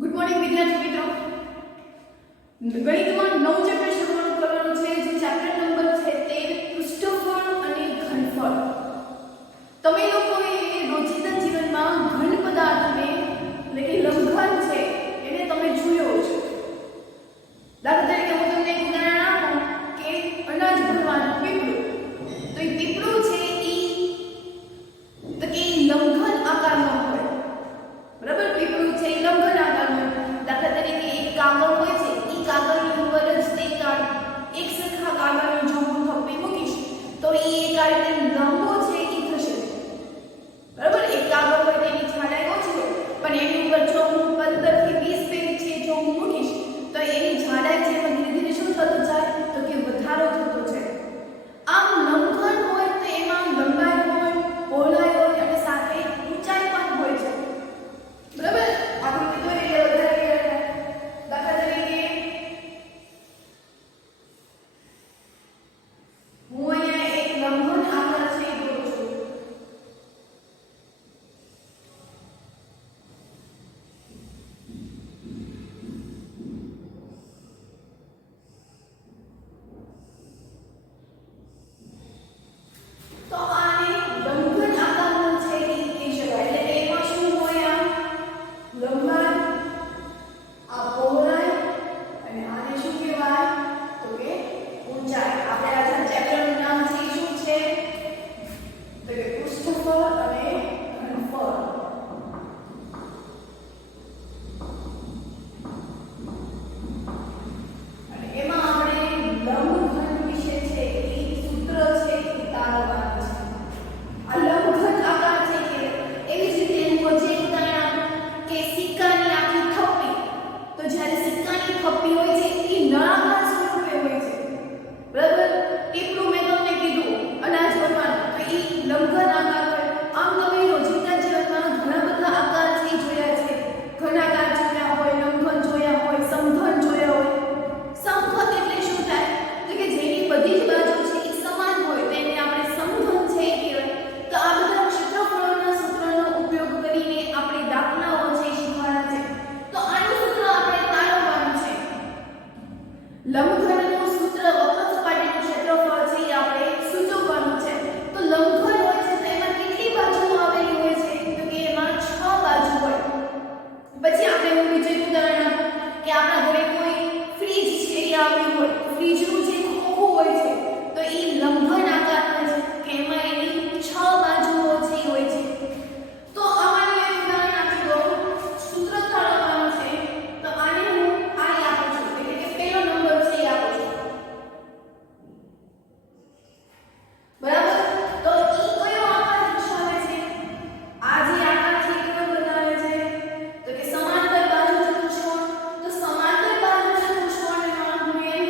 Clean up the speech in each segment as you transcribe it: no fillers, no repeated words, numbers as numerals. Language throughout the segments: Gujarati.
ગુડ મોર્નિંગ વિદ્યાર્થી મિત્રો. ગણિતમાં નવું ચેપ્ટર શરૂ કરવાનું છે. જે ચેપ્ટર નંબર છે તે પૃષ્ઠફળ અને ઘનફળ. તમે લોકોએ રોજિંદા જીવનમાં ઘન પદાર્થને એટલે કે લંઘન છે એને તમે જોયો છે. દાખલા તરીકે હું તમને એક ઉદાહરણ આપું કે અનાજ ભરવાનું પીપળું. તો એ પીપળું છે એ લંઘન આકારનો હોય. બરાબર, પીપળું છે એ લંઘન આકારનો. દાખલા તરીકે એક કાગળ હોય છે, એ કાગળની ઉપર જ તે એક સરખા કાગળની જો હું થપ્પી મૂકીશ તો એ એક આ રીતે લંબો છે એ થશે. બરાબર, એક કાગળ હોય તેની જાડાઈ ઓછી હોય પણ એની ઉપર જો હું 15 થી 20 પેજ છે જો હું મૂકીશ તો એની જાડાઈ છે ધીરે ધીરે શું થતું જાય તો કે વધારો થતો છે. આમ લંઘન હોય તો એમાં લંબાઈ હોય, પહોળાઈ હોય અને સાથે ઊંચાઈ પણ હોય છે. બરાબર, આકૃતિ તો એટલે વધારે દાખલા તરીકે હું અહીંયા એક લંઘન આકાર છે એ દોરું છું. તો આને લંઘન આકારનું છે એ કહી શકાય. એટલે એમાં શું હોય? આ લંબાઈ, આ પહોળાઈ અને આને શું કહેવાય તો કે ઊંચાઈ. આપણે આ ચેપ્ટરનું નામ છે શું છે તો કે પૃષ્ઠફળ અને ઘનફળ. અને એમાં આપણે લંબઘન વિશે છે એ સૂત્ર છે એ તારવવાનું છે. આ લંબઘન આકાર છે કે એવી જ રીતે હું જે ઉદાહરણ આપું કે સિક્કાની આખી થપ્પી. તો જ્યારે સિક્કાની થપ્પી હોય છે એ નળાકાર સ્વરૂપે હોય છે. બરાબર, ટીપલું મેં તમને કીધું અનાજ ભરવાનું તો એ લંબઘન આકાર હોય. આમ તમે રોજિંદા જીવનમાં ઘણા બધા આકાર છે એ જોયા છે. ઘનાકાર જોયા હોય, લંબઘન જોયા હોય, સમઘન જોયા હોય. સમઘન એટલે શું થાય તો કે જેની બધી જ બાજુ છે એ સમાન હોય તેને આપણે સમઘન છે એ કહેવાય. તો આ બધા ક્ષેત્રફળોના સૂત્રનો ઉપયોગ કરીને આપણે દાખલાઓ છે એ શીખવાના છે. તો આનું સૂત્ર આપણે તારવવાનું છે. લંબઘનનું સૂત્ર વક્ર સપાટીનું ક્ષેત્રફળ છે એ આપણે સૂચવવાનું છે. તો લંબઘન હોય છે તો એમાં કેટલી બાજુઓ આવેલી હોય છે તો કે એમાં 6 બાજુ હોય. પછી આપણે હું બીજું એક ઉદાહરણ આપું કે આપણા ઘરે કોઈ ફ્રીજ છે એ આવ્યું હોય. ફ્રીજનું જે ખોખું હોય છે તો એ લંબઘન આકારનું છે કે એમાં એની 6 બાજુઓ છે એ હોય છે. તો આમાંનું એક ઉદાહરણ આપી દો. સૂત્ર તારવવાનું છે તો આને હું આ આપું છું એટલે કે પહેલો નંબર છે એ આપું છું. બરાબર, તો ઈ કયો આકાર દર્શાવે છે? આ જે આકાર છે એ કયો બનાવે છે તો કે સમાંતર બાજુ ચતુષ્કોણ. તો સમાંતર બાજુ ચતુષ્કોણમાં હું એમ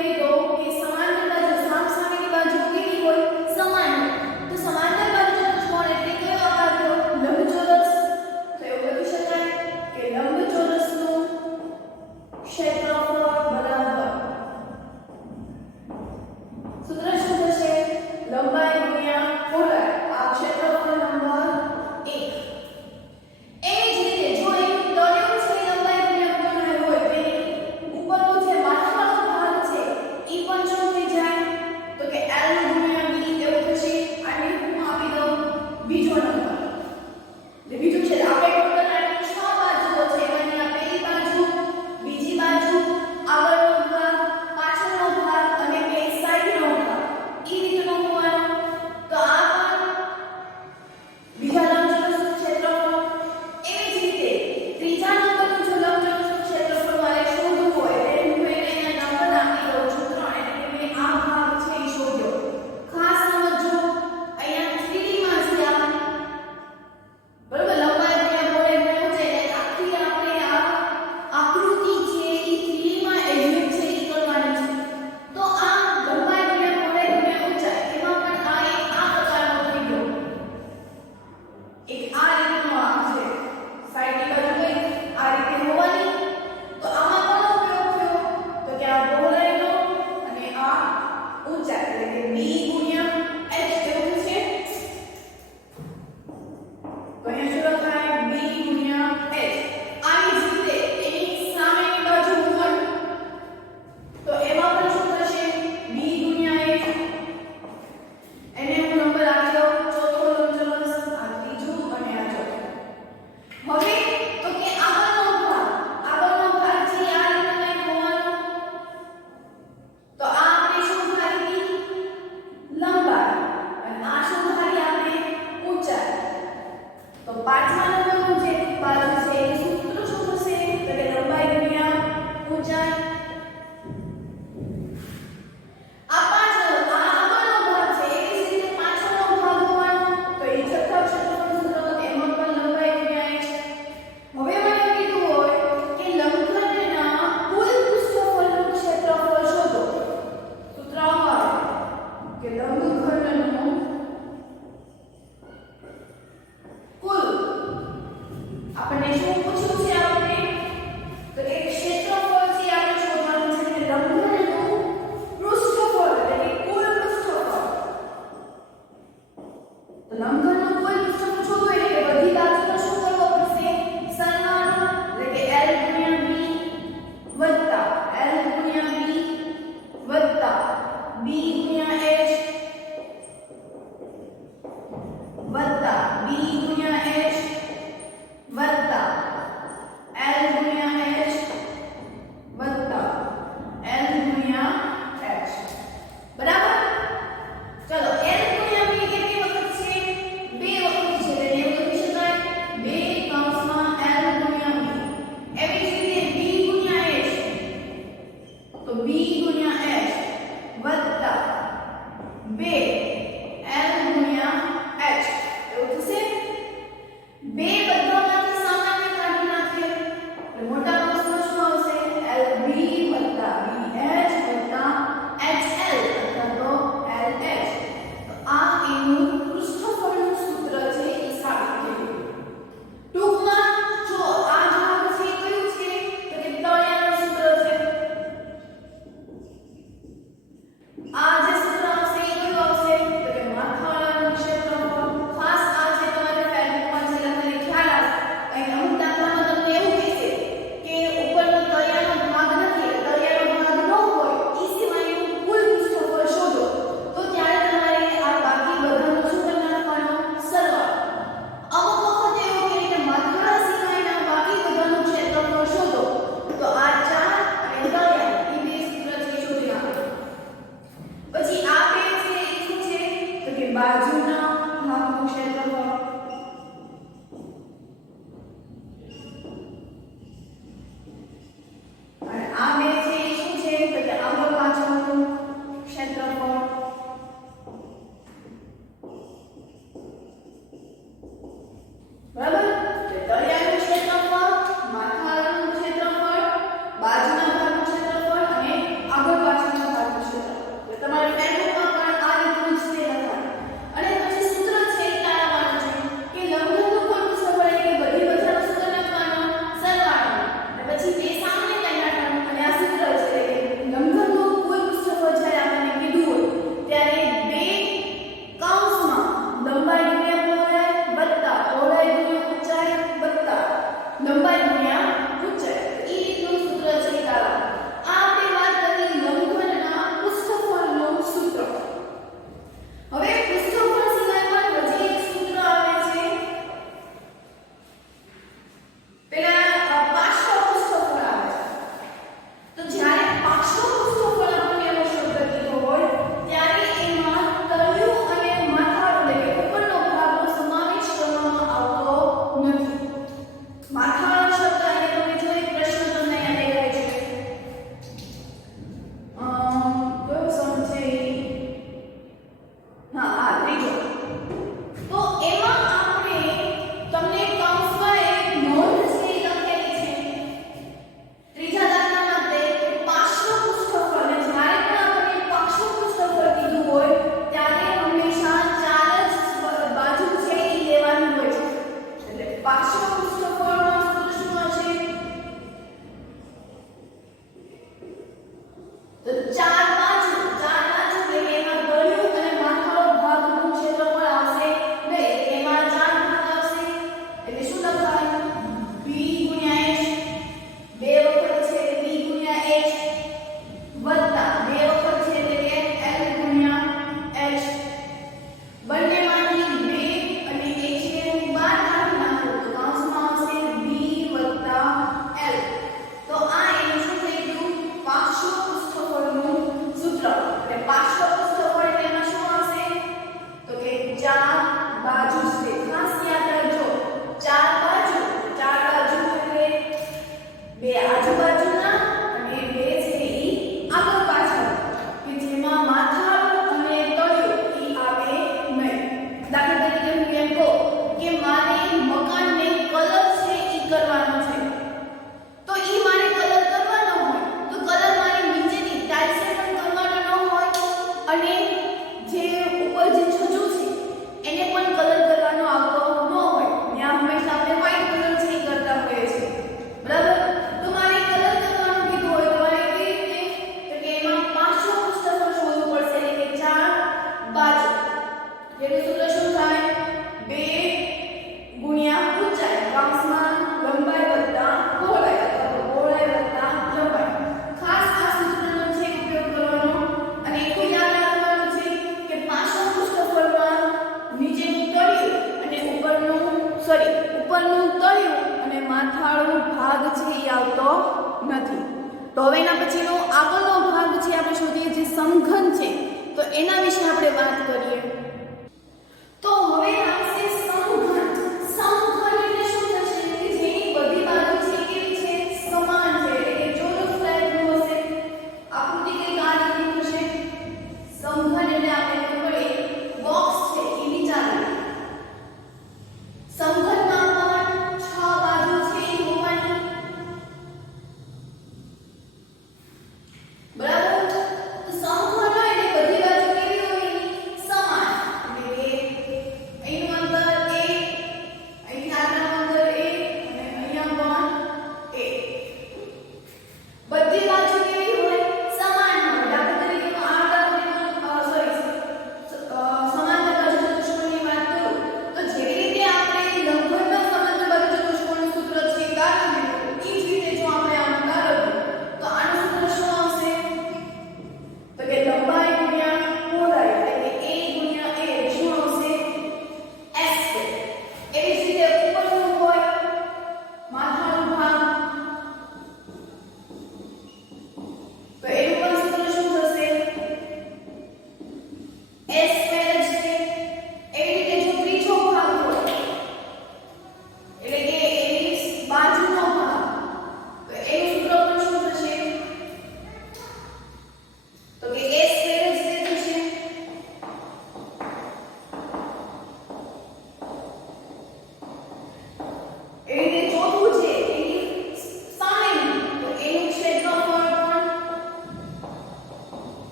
બે આજુબાજુના અને બે છે ઈ આગળ પાછળ કે જેમાં માથાળું અને તળિયું ઈ આવે નહીં. દાખલા તરીકે હું એમ કહું કે મારે મકાનને કલર છે ઈ કરવાનો છે, તો ઈ મારે કલર કરવાનો હોય તો કલર મારે નીચેની ટાઇલ્સે પણ કરવાનો ન હોય અને જે ઉપર જે છજુ છે એને પણ કલર કરવાનો આવતો ન હોય. ત્યાં હંમેશા આપણે વ્હાઈટ કલર છે ઈ કરતા હોઈએ છીએ, બરાબર. તો મારે કલર કરવાનું કીધું હોય તો મારે કેવી રીતે, તો કે એમાં પાછો પુસ્તક શોધવું પડશે, એટલે કે 4 બાજુ. જેનું સૂત્ર શું થાય? 2 ગુણ્યા ઊંચાઈ કૌંસમાં લંબાઈ વત્તા પહોળાઈ અથવા તો પહોળાઈ વત્તા લંબાઈ. ખાસ આ સૂત્રનો છે ઉપયોગ કરવાનો અને એટલું યાદ રાખવાનું છે કે પાછો પુસ્તકમાં નીચેનું તળિયું અને ઉપરનું તળિયું અને માથાળું ભાગ છે એ આવતો નથી. તો હવે એના પછીનો આગળનો ભાગ છે આપણે શોધીએ જે સમઘન છે, તો એના વિશે આપણે વાત કરીએ. તો હવે આવશે સમઘન. સમઘન એટલે શું થશે કે જેની બધી બાજુ છે કેવી છે? સમાન છે, એટલે કે ચોરસ ટાઈપનું હશે. આકૃતિ કંઈક આ રીતની થશે. સમઘન એટલે આપણે ખબર પડે બોક્સ છે એ વિચારીએ. સમઘનમાં પણ 6 બાજુ છે એ હોવાની, બરાબર. તો સમઘન હોય એટલે બધી બાજુ કેવી હોય? સમાન.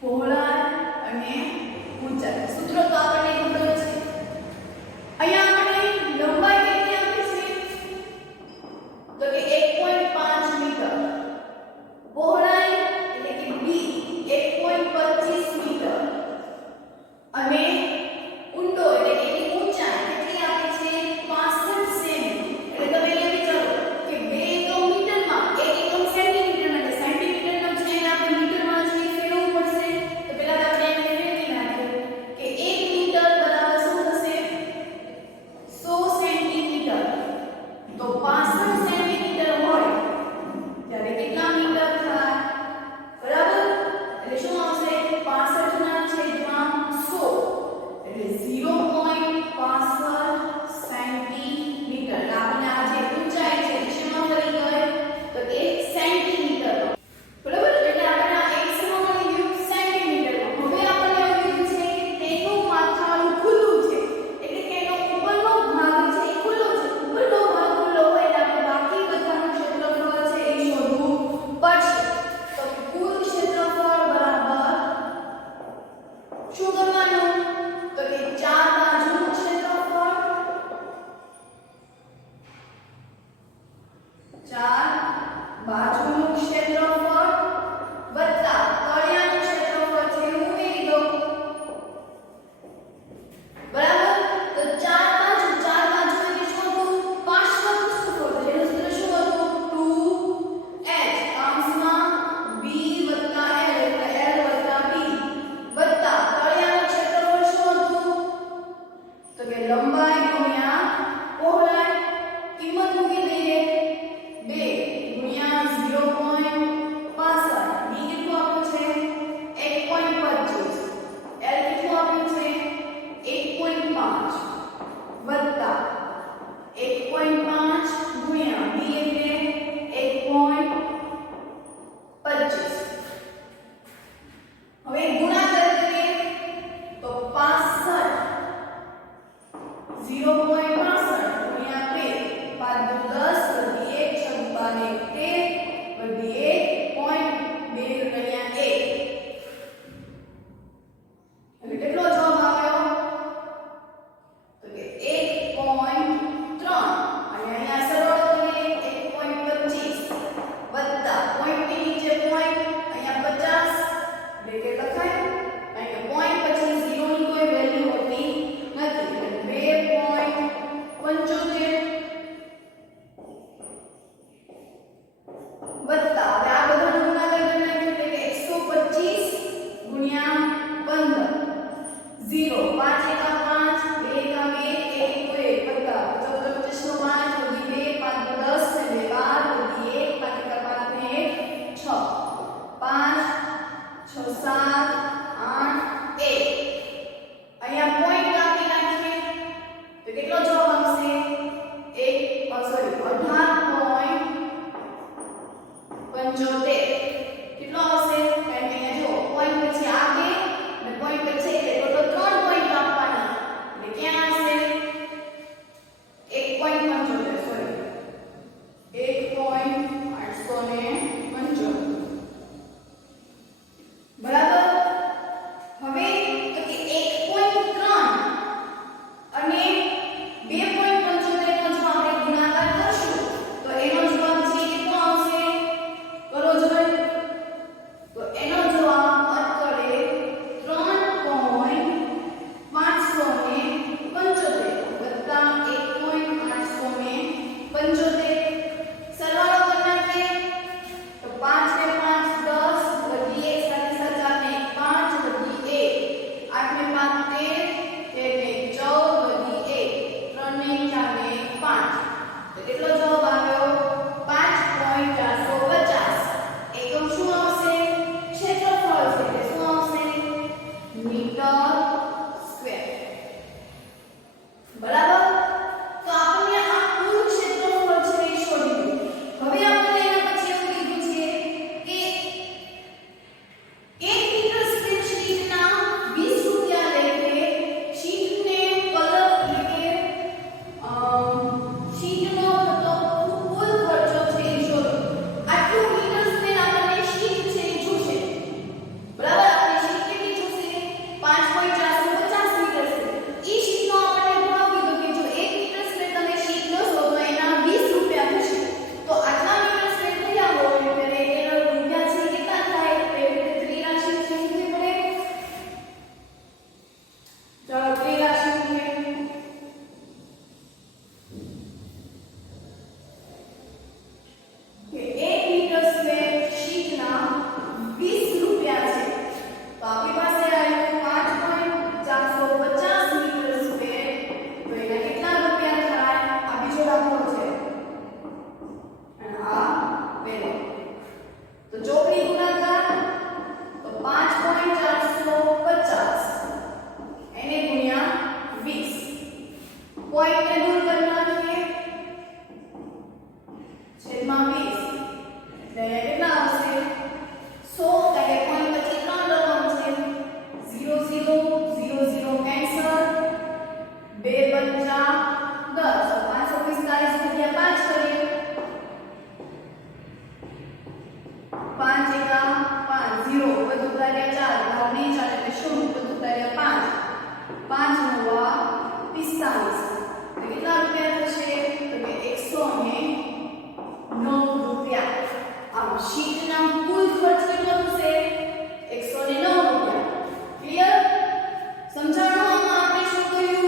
પહોળાઈ અને ઊંચાઈ. સૂત્ર તો આપણને ખબર છે. અહીંયા આપણે લંબાઈ કેટલી આપી છે? તો કે 1.5 મીટર. પહોળાઈ એટલે કે b 1.25 મીટર. અને ઊંડો એટલે કે એની ઊંચાઈ કેટલી આપી છે? 65 સેમી. એટલે તમે અહીંયા વિચારો કે 2 એકમ મીટરમાં 1 એકમ સેન્ટીમીટર એટલે સેન્ટીમીટરનો છે એને આપણે મીટરમાં છે ફેરવવું પડશે. તો પહેલા તો આપણે એને ફેરવી નાખીએ કે 1 મીટર બરાબર શું થશે? 100 સેન્ટીમીટર. તો 65 સેન્ટીમીટર હોય ત્યારે કેટલા મીટર થાય? બરાબર? એટલે શું આવશે? 65 ના છેદમાં 100 એટલે 0.65 સેન્ટીમીટર. આપણે આ જે ઊંચાઈ છે શેમાં કરી ગઈ? તો કે સેન્ટીમીટર. બરાબર? એટલે આપણે આ એક શેમાં મળી ગયું? સેન્ટીમીટરમાં. હવે આપણને એવું કીધું છે કે તેનું માથાળું ખુલ્લું છે. એટલે કે એનો ઉપરનો ભાગ છે એ ખુલ્લો છે. ઉપરનો ભાગ ખુલ્લો હોય એટલે આપણે બાકી બધાનું ક્ષેત્રફળ છે એ શોધવું પડશે. તો કુલ ક્ષેત્રફળ બરાબર શું કરવાનું? તો કે 4 બાજુનું ક્ષેત્રફળ 4 બાજુનું ક્ષેત્રફળ વત્તા તળિયાનું ક્ષેત્રફળ છે એ ઉમેરી દો. બરાબર? તો 4 બાજુ એટલે શું હતું? પાર્શ્વનું ક્ષેત્રફળ. જેનું સૂત્ર શું હતું? 2h કૌંસમાં b વત્તા l એટલે l વત્તા b વત્તા તળિયાનું ક્ષેત્રફળ શું હતું? તો કે લંબાઈ ગુણ્યા પહોળાઈ. કિંમત મૂકી દઈએ 2 ગુણ્યા 0.65. b કેટલું આપ્યું છે? 1.25. l કેટલું આપ્યું છે? 1.5 વત્તા 1.5 ગુણ્યા b એટલે 1.25. હવે ગુણાકાર કરીએ તો 65 0.65 ગુણ્યા 2 5 દુ 10 વધી 1 6 બાને 13 વધી 1.2 ગુણ્યા 1 એટલે કેટલો જવાબ આવ્યો? તો કે 1.3. અહીંયા સરળ કરીએ 1.25 વત્તા પોઈન્ટની નીચે પોઈન્ટ અહીંયા 50 બ્રેકેટ લખાય. અહીંયા પોઈન્ટ પછી 0 ની કોઈ વેલ્યુ હોતી નથી. એટલે 2.75 વત્તા હવે આ બધાનો ગુણાકાર કરી નાખ્યો એટલે કે 125 ગુણ્યા 15 0 5 એકા 5 2 એકા 2 1 વત્તા 25 નો 5 વધી 2 5 10 ને 2 12 વધી 1 5 એકા 5 ને 1 6 5 6 7 8 1. અહીંયા પોઈન્ટ કાપી નાખીએ તો કેટલો જવાબ આવશે? 18.75. કેટલો આવશે? કારણ કે અહીંયા જો પોઈન્ટ પછી આ બે અને પોઈન્ટ પછી એટલે ટોટલ 3 પોઈન્ટ આપવાના. એટલે ક્યાં આવશે? 1.75 સોરી 1.875. બરાબર? 5 નવા 45. તો કેટલા રૂપિયા થશે? તો કે 109 રૂપિયા. આ શીટના કુલ ખર્ચ કેટલો થશે? 109 રૂપિયા. ક્લિયર? સમજાણું? આમાં આપણે શું કર્યું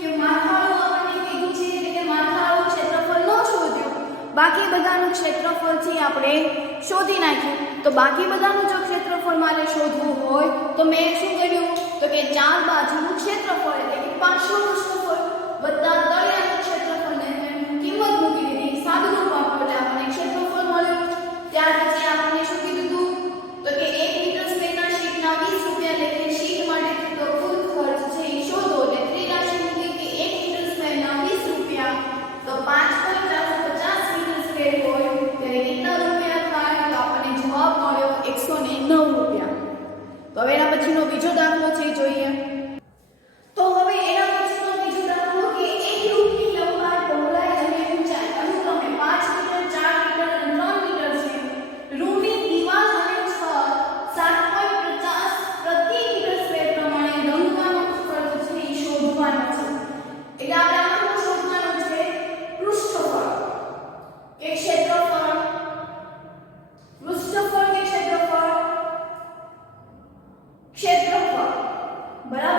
કે માથાળું આપણને કીધું છે એટલે કે માથાળું ક્ષેત્રફળ ન શોધ્યું, બાકી બધાનું ક્ષેત્રફળથી આપણે શોધી નાખ્યું. તો બાકી બધાનું જો ક્ષેત્રફળ મારે શોધવું હોય તો મેં શું કર્યું? તો કે ચાર બાજુનું ક્ષેત્રફળ એટલે કે પાછળનું ક્ષેત્રફળ વત્તા તળિયાનું ક્ષેત્રફળને કિંમત મૂકી દીધી. સાદું રૂપ આપ્યું એટલે આપણને ક્ષેત્રફળ મળ્યું. ત્યાર પછી આપણને શું કીધું હતું? તો કે 1 મીટર સ્ક્વેરના શીટના 20 રૂપિયા લેખે શીટ માટે થતો કુલ ખર્ચ છે એ શોધો. એટલે ત્રિરાશિ મૂકી કે 1 મીટર સ્ક્વેરના 20 રૂપિયા તો 5.450 મીટર સ્ક્વેર હોય ત્યારે કેટલા રૂપિયા થાય? તો આપણને જવાબ મળ્યો 109 રૂપિયા. તો હવે એના પછીનો બીજો દાખલો છે જોઈએ. તો હવે એના પછીનો બીજો દાખલો કે એક રૂપની લંબાઈ, પહોળાઈ અને ઊંચાઈ અનુક્રમે 5 મીટર, 4 મીટર અને 3 મીટર છે. રૂમની દિવાલ અને છત 7.50 પ્રતિ મીટર સ્ક્વેર પ્રમાણે રંગવાનો ખર્ચ છે એ શોધવાનો છે. એટલે આપણે આમાં શોધવાનું છે પૃષ્ઠફળ કે ક્ષેત્રફળ. પૃષ્ઠફળ કે ક્ષેત્રફળ? ક્ષેત્રફળ. બરાબર.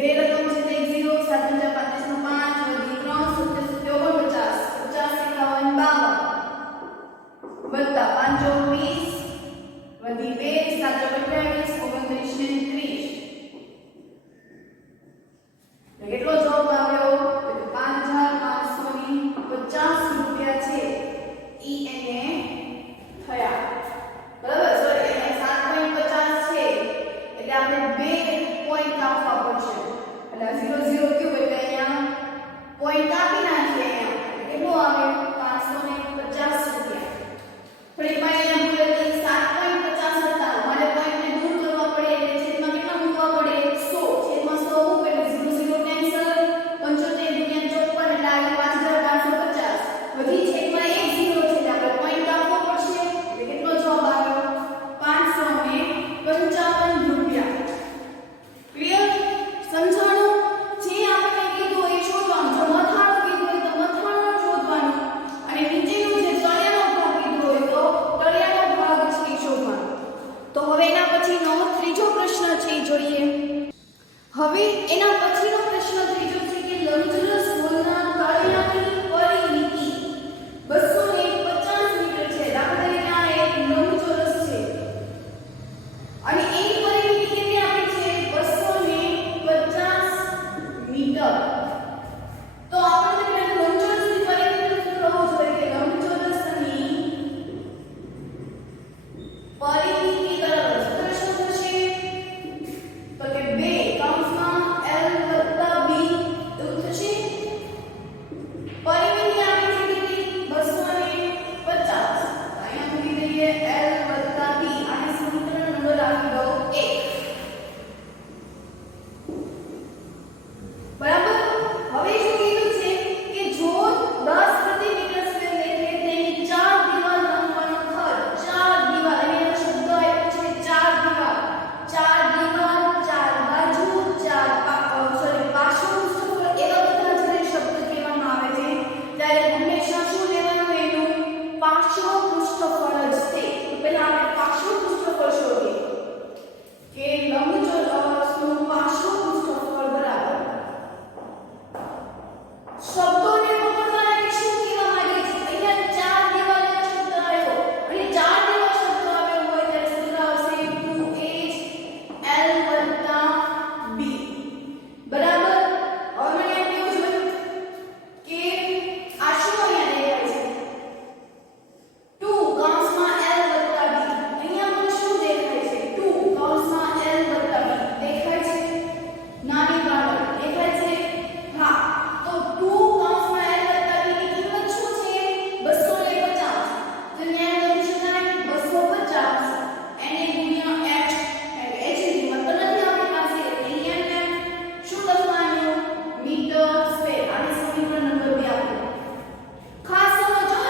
બે રકમ છે તે 0 7 35 નો 5 વધી 3 47 50 51 52 વત્તા 5 20 વધી 2 7 28 29 ને 30 કેટલો જવાબ આવ્યો તો 5550 રૂપિયા છે ઈ એને થયા બરાબર સોરી અહીંયા 7.50 છે એટલે આપણે બે પોઈન્ટ આપવા પડશે એટલે 0 0 ક્યુબ એટલે અહીંયા પોઈન્ટ આપી નાખીએ અહીંયા કેટલો આવે 550 રૂપિયા થોડી પાઈ અહીંયા ભૂલે 7.50 હતા મારે પોઈન્ટને દૂર કરવા પડે એટલે છેદમાં કેટલા મૂકવા પડે 100 છેદમાં 100 મૂકે એટલે 0 0 કેન્સલ 75 × 54 એટલે આવે 5550 વધી છેદમાં 1 0 છે એટલે આપણે પોઈન્ટ આપવો પડશે એટલે કેટલો જવાબ આવ્યો 555 રૂપિયા ક્લિયર સમજાણું જે આપણે કીધું એ શોધવાનું જો મથાળું કીધું હોય તો મથાળું શોધવાનું અને નીચેનું જે તળિયાનો ભાગ કીધું હોય તો તળિયાનો ભાગ છે એ શોધવાનો તો હવે એના પછીનો ત્રીજો પ્રશ્ન છે એ જોઈએ હવે એના પછીનો પ્રશ્ન ત્રીજો છે કે લંબચોરસ ગોળના તળિયાની પરિમિતિ 250 મીટર છે દાખલા તરીકે આ એક લંબચોરસ છે અને એની પરિમિતિ કેટલી આપી છે 250 મીટર તો આપણે લંબચોરસની પરિમિતિ સૂત્ર હોવું જોઈએ કે લંબચોરસની પરિમિતિ બરાબર સૂત્ર શું થશે તો કે 2 કૌંસમાં l + b એવું થશે પરિમિતિ આપી છે કેટલી 250 અહીંયા મૂકી દઈએ l + b અને સમીકરણ નંબર આપી દો 1 બરાબર હવે શું કીધું છે કે જો 10 પ્રતિ મીટર સ્ક્વેર એટલે તેની 4 દીવાલ લંબવાનો ખર્ચ 4 દીવાલ અને એનો શબ્દ આપ્યો છે 4 દીવાલ 4 બાજુ 4 પાછળ પૃષ્ઠફળ એવા બધા જ્યારે શબ્દ કહેવામાં આવે છે ત્યારે હંમેશા શું લેવાનું એનું પાછળ પૃષ્ઠફળ જ છે તો પહેલા આપણે પાછળ પૃષ્ઠફળ શોધીએ કે લંબચોરસનું પાછળ પૃષ્ઠફળ બરાબર શબ્દોને પકડવાના કે શું કહેવા માંગે છે અહીંયા 4 દીવાલનો શબ્દ આવ્યો અને 4 દીવાલ શબ્દ આવ્યો હોય ત્યારે સૂત્ર આવશે 2h l + b બરાબર હવે મને એમ કેવું છે કે આ શું અહીંયા દેખાય છે 2 કૌંસમાં l + b અહીંયા મને શું દેખાય છે 2 કૌંસમાં l + b દેખાય છે નાની બાળક દેખાય છે હા તો 2 કૌંસમાં l + b ની કિંમત શું છે 250 તો ન્યાય લખી શકાય 250 એને ગુણ્યા h એટલે h ની કિંમત તો નથી આપણી પાસે એટલે અહીંયા શું લખવાનું મીટર સ્ક્વેર આને સમીકરણ નંબર 2 આપો ખાસ સમજો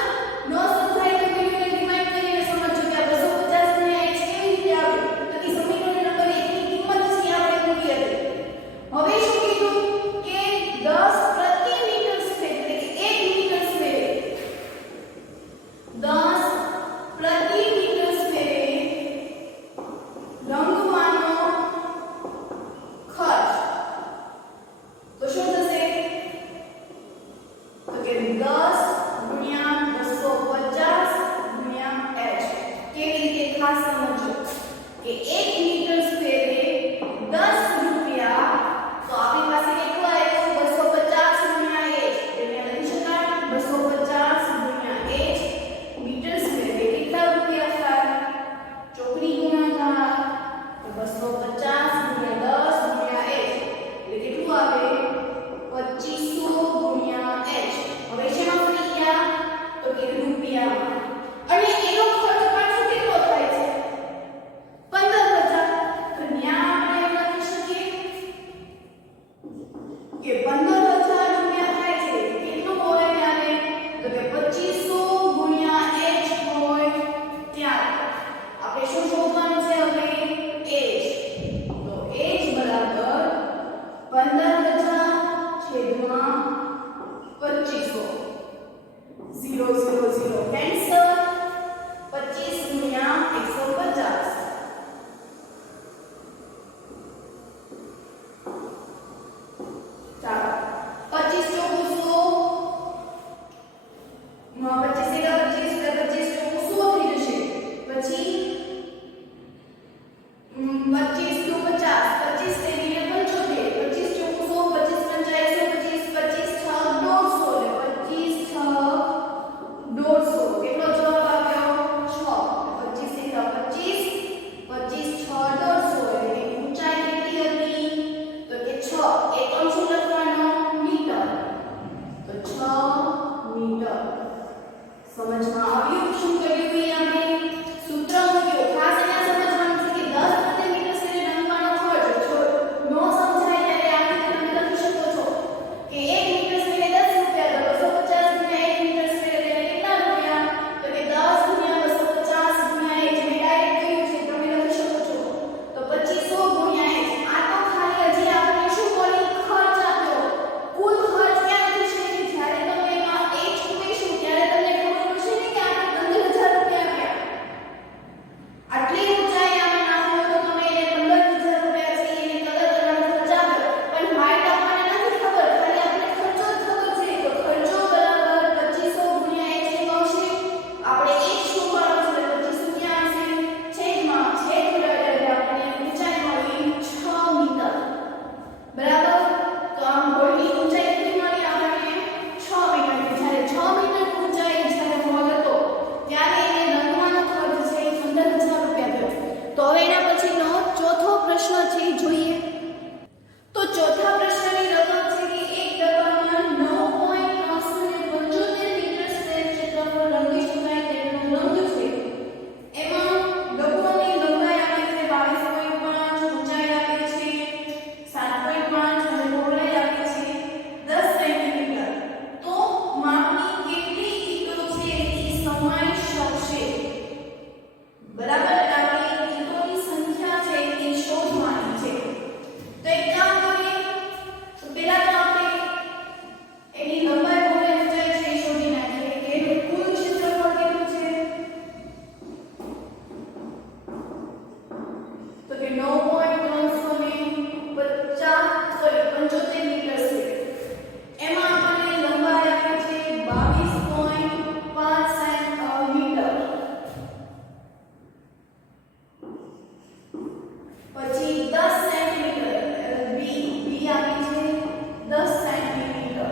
ન સમજાય તો વિડિયોને રિમાઇન્ડ કરીને સમજો કે આ 250 ને h કેવી રીતે આવે તો કે સમીકરણ નંબર 1 ની કિંમત છે આપણે મૂકી હતી હવે શું કીધું કે 10 પ્રતિ મીટર સ્ક્વેર એટલે કે 1 મીટર સ્ક્વેર 10 પ્રતિ મીટર સ્ક્વેર લંબવાનો ખર્ચ તો શું થશે તો કે 10 × 250 × h કેવી રીતે ખાસ સમજો કે 1 મીટર સ્ક્વેરે 10 રૂપિયા તો આપણી પાસે કેટલો આવ્યો 250 × h એટલે લખી શકાય 250 × h મીટર સ્ક્વેરે કેટલા રૂપિયા થાય ચોકડી ગુણાકાર તો 250 × 10 × h એટલે કેટલું આવે 2500 × h હવે શેમાં પડી ગયા તો કે રૂપિયામાં અને એનો ખર્ચ પાછો કેટલો થાય છે 15000 તો ન્યા આપણે એમ લખી શકીએ કે 15000 રૂપિયા થાય છે કેટલું હોય ત્યારે તો કે 2500 × h હોય ત્યારે આપણે શું શોધવાનું છે હવે h તો પછી 10 સેન્ટીમીટર બી આપી છે 10 સેન્ટીમીટર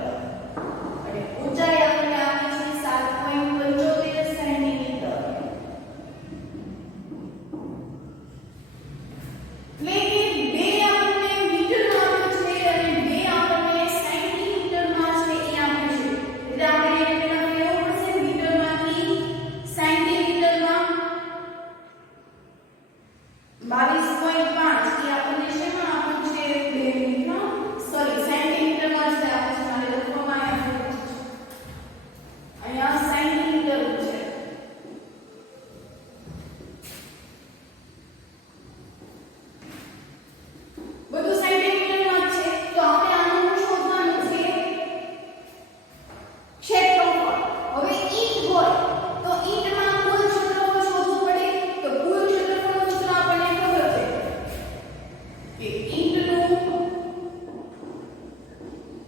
અને ઊંચાઈ આપણને આપી છે 7.75 સેન્ટીમીટર એટલે કે બે આપણને મીટરમાં આપ્યું છે અને બે આપણને સેન્ટીમીટરમાં છે એ આપ્યું છે એટલે આપણે એને પહેલા ફેરવવું પડશે મીટરમાંથી સેન્ટીમીટરમાં 22.5 એ આપણને શેમાં આપ્યું છે 2 મિનિટમાં સોરી સેન્ટીમીટરમાં જ આપ્યું છે મારે લખવામાં આવ્યું છે અહીંયા સેન્ટીમીટર છે બધું સેન્ટીમીટરમાં જ છે તો આપણે આનું શોધવાનું છે ક્ષેત્રફળ હવે ઈંટ હોય તો ઈંટમાં કુલ ક્ષેત્રફળ શોધવું પડે તો કુલ ક્ષેત્રફળનું સૂત્ર આપણને ખબર છે કે ઈંટનું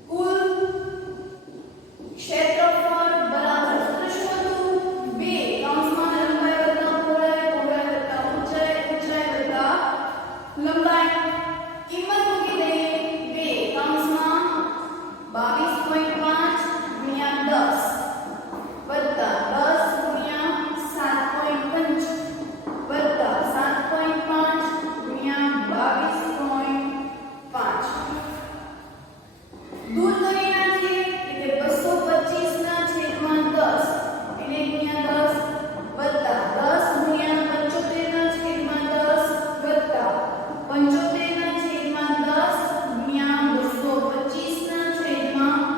કુલ ક્ષેત્રફળ બરાબર સૂત્ર શું હતું 2 કૌંસમાં લંબાઈ વત્તા પહોળાઈ પહોળાઈ વત્તા ઊંચાઈ ઊંચાઈ વત્તા લંબાઈ કિંમત મૂકી દઈએ 2 કૌંસમાં 22.5 ગુણ્યા 10 વત્તા 10 ગુણ્યા 7.5 વત્તા 7.5 ગુણ્યા 22.5 દૂર કરી નાખીએ એટલે 225 ના છેદમાં 10 એને ગુણ્યા 10 વત્તા 10 ગુણ્યા 75 ના છેદમાં 10 વત્તા 75 ના છેદમાં 10 ગુણ્યા 225 ના છેદમાં 10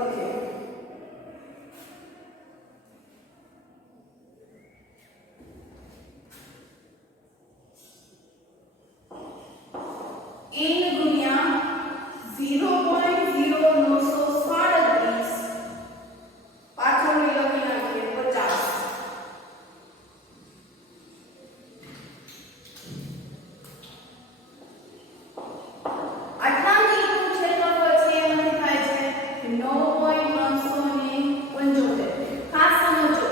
ઓકે. n ગુણ્યા 0.0937 પાછળ લખી નાખીએ 50. આટલાની ક્ષેત્રફળ છે એમાંથી થાય છે 9.375. ખાસ સમજો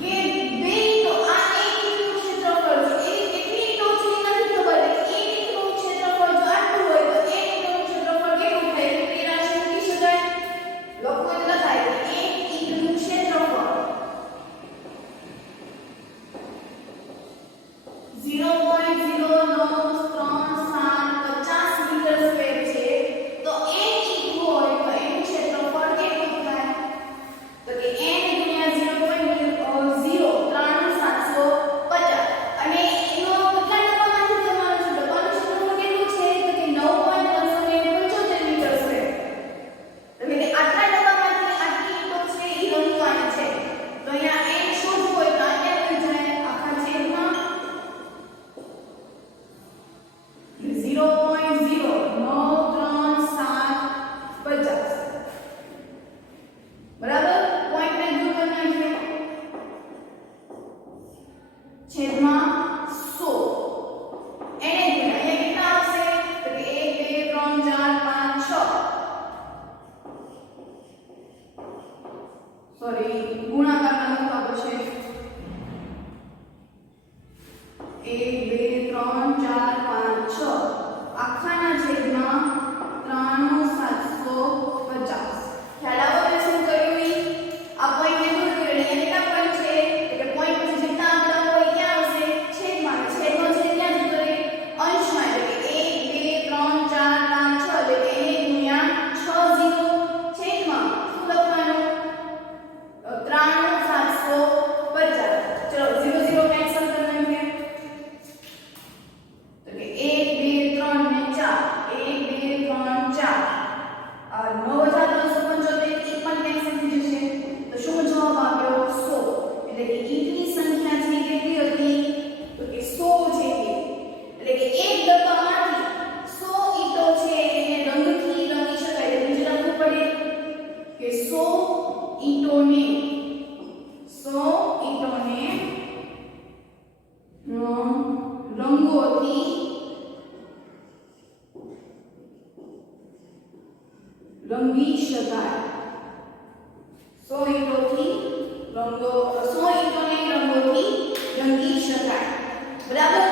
કે બે તો આ એક ઈંટનું ક્ષેત્રફળ છે. એ કેટલી ઈંટો છે નથી ખબર. એક ઈંટનું ક્ષેત્રફળ જો આટલું હોય તો એક ઈંટનું ક્ષેત્રફળ કેટલું થાય? તે રાશિ મૂકી શકાય. લખવું એટલે લખાય કે એક ઈંટનું ક્ષેત્રફળ 0.093750 મીટર સ્ક્વેર છે. તો એક ઈંટ હોય તો એનું ક્ષેત્રફળ કેટલું થાય? તો કે n ગુણ્યા 0.03750 અને એનો કેટલા ડબ્બામાંથી કરવાનો છે? ડબ્બાનું ક્ષેત્રફળ કેટલું છે? તો કે 9.375 મીટર સ્ક્વેર. એટલે કે આટલા ડબ્બામાંથી આટલી ઈંટો છે એ રમવાની છે. તો અહીંયા n શોધવું હોય તો આ કેટલું જાય? આખા છેદમાં 0.09350. બરાબર? પોઈન્ટ ને દૂર કરી નાખીએ. છેદમાં 100. એને ગુણ્યા અહીંયા કેટલા આવશે? તો કે 1 2 3 4 5 6. સોરી, ગુણાકારમાં લખવા પડશે. 1 2 3 4 5 6 આખાના છેદમાં 93750. ખ્યાલ આવે મેં શું કર્યું? આ પોઈન્ટ ને દૂર કર્યો. અહીંયા કેટલા પોઈન્ટ છે? તો કે પોઈન્ટ પછી જેટલા આંકડા હોય ક્યાં આવશે? છેદમાં. છેદનો છેદ ક્યાં જતો રહે? અંશમાં. એટલે કે 1 2 3 4 5 6 એટલે કે એને ગુણ્યા 60 છેદમાં શું લખવાનું? 93750. ચલો 0 0 કેન્સલ કરી નાખીએ. તો કે 1 2 3 ને 4 1 2 3 4 આ 9375 ઈ પણ કેન્સલ થઈ જશે. તો શું જવાબ આવ્યો? 100. એટલે કે ઈંટની સંખ્યા છે કેટલી હતી? તો કે 100 છે. એટલે કે એક ડબ્બામાંથી 100 ઈંટો છે એને રંગથી રંગી શકાય. એટલે બીજું લખવું પડે કે 100 ઈંટોને રંગોથી રંગી શકાય. 100 ઈંટોને રંગોથી રંગી શકાય. બરાબર?